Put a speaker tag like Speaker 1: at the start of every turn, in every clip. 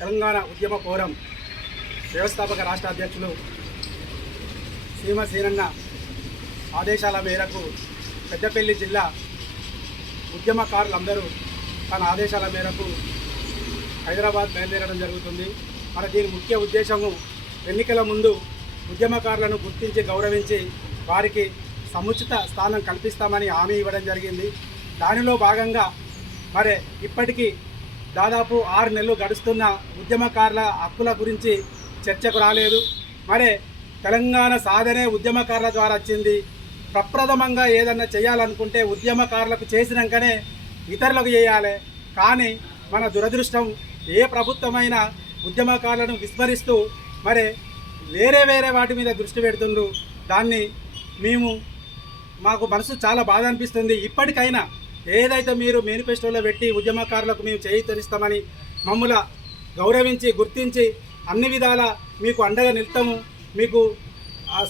Speaker 1: తెలంగాణ ఉద్యమ ఫోరం వ్యవస్థాపక రాష్ట్ర అధ్యక్షులు సీమసీనన్న ఆదేశాల మేరకు పెద్దపల్లి జిల్లా ఉద్యమకారులందరూ తన ఆదేశాల మేరకు హైదరాబాద్ బయలుదేరడం జరుగుతుంది. మన దీని ముఖ్య ఉద్దేశము ఎన్నికల ముందు ఉద్యమకారులను గుర్తించి గౌరవించి వారికి సముచిత స్థానం కల్పిస్తామని హామీ ఇవ్వడం జరిగింది. దానిలో భాగంగా మరి ఇప్పటికీ దాదాపు ఆరు నెలలు గడుస్తున్న ఉద్యమకారుల హక్కుల గురించి చర్చకు రాలేదు. మరి తెలంగాణ సాధనే ఉద్యమకారుల ద్వారా వచ్చింది. ప్రప్రథమంగా ఏదన్నా చేయాలనుకుంటే ఉద్యమకారులకు చేసినాకనే ఇతరులకు చేయాలి. కానీ మన దురదృష్టం ఏ ప్రభుత్వమైన ఉద్యమకారులను విస్మరిస్తూ మరి వేరే వేరే వాటి మీద దృష్టి పెడుతుండ్రు. దాన్ని మేము మాకు మనసు చాలా బాధ అనిపిస్తుంది. ఇప్పటికైనా ఏదైతే మీరు మేనిఫెస్టోలో పెట్టి ఉద్యమకారులకు మేము చేయితనిస్తామని మమ్మల గౌరవించి గుర్తించి అన్ని విధాల మీకు అండగా నిలుతాము మీకు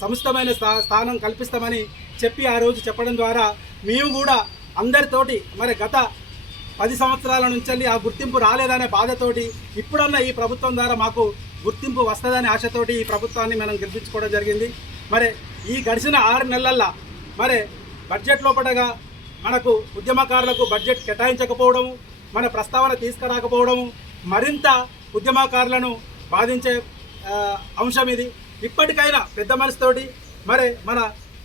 Speaker 1: సముచితమైన స్థా- స్థానం కల్పిస్తామని చెప్పి ఆ రోజు చెప్పడం ద్వారా మేము కూడా అందరితోటి మరి గత పది సంవత్సరాల నుంచి ఆ గుర్తింపు రాలేదనే బాధతోటి ఇప్పుడన్నా ఈ ప్రభుత్వం ద్వారా మాకు గుర్తింపు వస్తుందనే ఆశతోటి ఈ ప్రభుత్వాన్ని మనం గెలిపించుకోవడం జరిగింది. మరి ఈ గడిచిన ఆరు నెలల్లో మరి బడ్జెట్ లోపటగా మనకు ఉద్యమకారులకు బడ్జెట్ కేటాయించకపోవడము మన ప్రస్తావన తీసుకురాకపోవడము మరింత ఉద్యమకారులను బాధించే అంశం ఇది. ఇప్పటికైనా పెద్ద మనసుతోటి మరి మన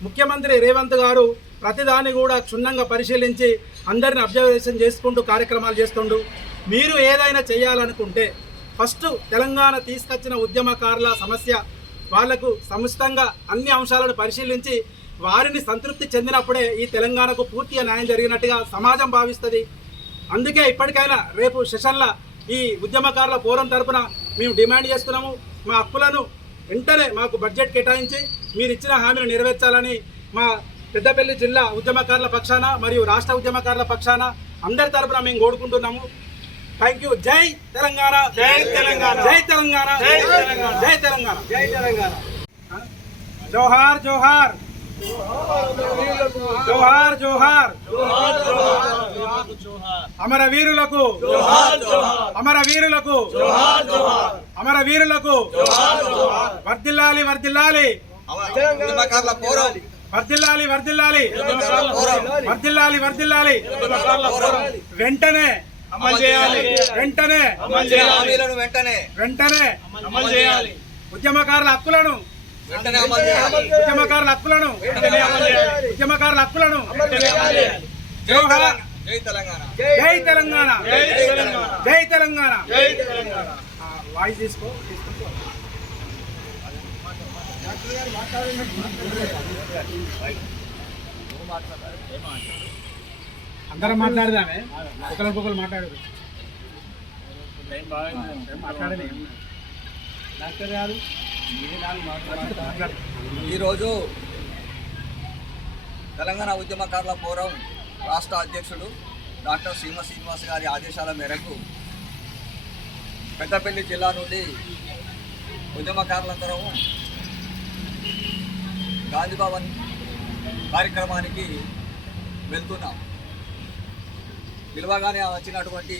Speaker 1: ముఖ్యమంత్రి రేవంత్ గారు ప్రతిదాన్ని కూడా క్షుణ్ణంగా పరిశీలించి అందరిని అబ్జర్వేషన్ చేసుకుంటూ కార్యక్రమాలు చేస్తుండు. మీరు ఏదైనా చేయాలనుకుంటే ఫస్ట్ తెలంగాణ తీసుకొచ్చిన ఉద్యమకారుల సమస్య వాళ్ళకు సముచితంగా అన్ని అంశాలను పరిశీలించి వారిని సంతృప్తి చెందినప్పుడే ఈ తెలంగాణకు పూర్తిగా న్యాయం జరిగినట్టుగా సమాజం భావిస్తుంది. అందుకే ఇప్పటికైనా రేపు సెషన్ల ఈ ఉద్యమకారుల ఫోరం తరపున మేము డిమాండ్ చేస్తున్నాము. మా హక్కులను వెంటనే మాకు బడ్జెట్ కేటాయించి మీరు ఇచ్చిన హామీలు నెరవేర్చాలని మా పెద్దపల్లి జిల్లా ఉద్యమకారుల పక్షాన మరియు రాష్ట్ర ఉద్యమకారుల పక్షాన అందరి తరపున మేము కోరుకుంటున్నాము. థ్యాంక్ యూ జై తెలంగాణ. జై తెలంగాణ. జై తెలంగాణ. జై తెలంగాణ. జై తెలంగాణ. జై తెలంగాణ. జోహార్ జోహార్. జోహార్ జోహార్. అమర వీరులకు. అమర వీరులకు. అమర వీరులకు. వర్దిల్లాలి వర్దిల్లాలి వర్దిల్లాలి వర్దిల్లాలి వర్దిల్లాలి వర్దిల్లాలి వెంటనే
Speaker 2: అమలు చేయాలి.
Speaker 1: వెంటనే.
Speaker 2: వెంటనే
Speaker 1: వెంటనే
Speaker 2: అమలు చేయాలి.
Speaker 1: ఉద్యమకారుల హక్కులను ఉద్యమకారుల హక్కులను ఉద్యమకారుల హక్కులను
Speaker 2: జై తెలంగాణ. జై తెలంగాణ.
Speaker 1: జై తెలంగాణ.
Speaker 2: జై తెలంగాణ.
Speaker 1: జై తెలంగాణ.
Speaker 2: జై తెలంగాణ.
Speaker 1: ఆ, వాయిస్ తీసుకో. అందరం మాట్లాడదామే. ఒకరికొకరు మాట్లాడదు. ఏం మాట్లాడలే డాక్టర్ గారు?
Speaker 2: ఈరోజు తెలంగాణ ఉద్యమకారుల ఫోరం రాష్ట్ర అధ్యక్షుడు డాక్టర్ సీమ శ్రీనివాస్ గారి ఆదేశాల మేరకు పెద్దపల్లి జిల్లా నుండి ఉద్యమకారులందరము గాంధీ భవన్ కార్యక్రమానికి వెళ్తున్నాం. పిలవగానే వచ్చినటువంటి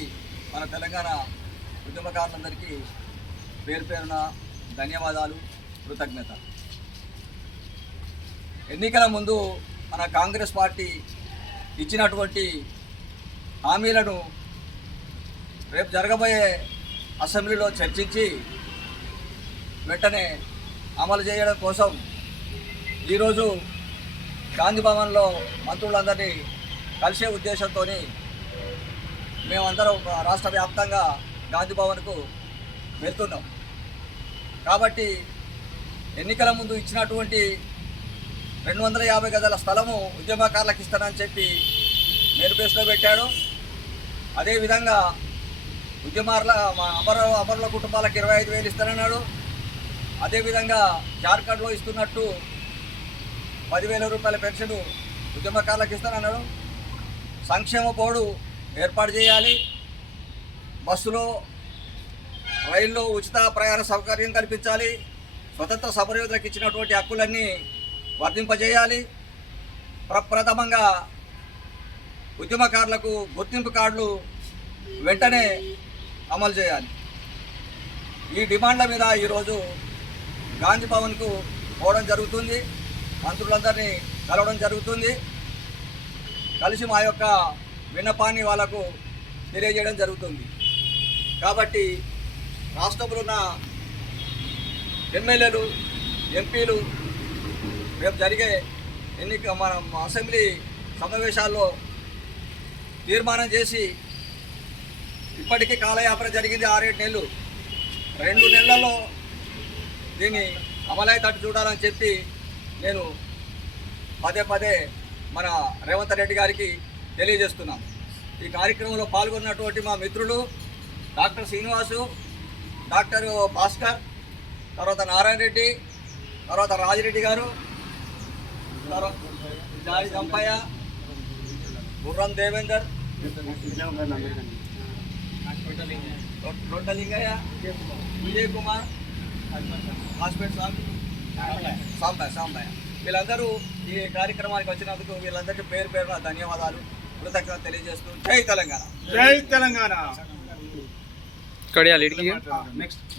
Speaker 2: మన తెలంగాణ ఉద్యమకారులందరికీ పేరు పేరున ధన్యవాదాలు కృతజ్ఞత. ఎన్నికల ముందు మన కాంగ్రెస్ పార్టీ ఇచ్చినటువంటి హామీలను రేపు జరగబోయే అసెంబ్లీలో చర్చించి వెంటనే అమలు చేయడం కోసం ఈరోజు గాంధీ భవన్లో మంత్రులందరినీ కలిసే ఉద్దేశంతో మేమందరం రాష్ట్ర వ్యాప్తంగా గాంధీ భవన్కు వెళ్తున్నాం. కాబట్టి ఎన్నికల ముందు ఇచ్చినటువంటి రెండు వందల యాభై గజాల స్థలము ఉద్యమకారులకు ఇస్తానని చెప్పి మేనిఫెస్టో పెట్టాడు. అదేవిధంగా ఉద్యమార్ల అమర అమరుల కుటుంబాలకు ఇరవై ఐదు వేలు ఇస్తానన్నాడు. అదేవిధంగా జార్ఖండ్లో ఇస్తున్నట్టు పదివేల రూపాయల పెన్షన్ ఉద్యమకారులకు ఇస్తానన్నాడు. సంక్షేమ బోర్డు ఏర్పాటు చేయాలి. బస్సులో రైల్లో ఉచిత ప్రయాణ సౌకర్యం కల్పించాలి. స్వతంత్ర సమరయోధులకు ఇచ్చినటువంటి హక్కులన్నీ వర్తింపజేయాలి. ప్రప్రథమంగా ఉద్యమకారులకు గుర్తింపు కార్డులు వెంటనే అమలు చేయాలి. ఈ డిమాండ్ల మీద ఈరోజు గాంధీ భవన్కు పోవడం జరుగుతుంది. మంత్రులందరినీ కలవడం జరుగుతుంది. కలిసి మా యొక్క విన్నపాన్ని వాళ్ళకు తెలియజేయడం జరుగుతుంది. కాబట్టి రాష్ట్రంలో ఉన్న ఎమ్మెల్యేలు ఎంపీలు రేపు జరిగే ఎన్నిక మన అసెంబ్లీ సమావేశాల్లో తీర్మానం చేసి ఇప్పటికీ కాలయాపన జరిగింది ఆరేడు నెలలు. రెండు నెలలలో దీన్ని అమలయ్యేటట్టు చూడాలని చెప్పి నేను పదే పదే మన రేవంత్ రెడ్డి గారికి తెలియజేస్తున్నాను. ఈ కార్యక్రమంలో పాల్గొన్నటువంటి మా మిత్రులు డాక్టర్ శ్రీనివాసు డాక్టర్ భాస్కర్ తర్వాత నారాయణ రెడ్డి తర్వాత రాజిరెడ్డి గారు తర్వాత జాయి గుర్రం దేవేందర్ రొట్టలింగయ్య విజయ్ కుమార్ హాస్పిటల్ స్వామి సాంబయ్య సాంబయ్య. వీళ్ళందరూ ఈ కార్యక్రమానికి వచ్చినందుకు వీళ్ళందరికీ పేరు పేరున ధన్యవాదాలు కృతజ్ఞత తెలియజేస్తూ జై తెలంగాణ.
Speaker 1: జై తెలంగాణ.
Speaker 3: कड़िया लेट
Speaker 1: की है। हाँ, नेक्स्ट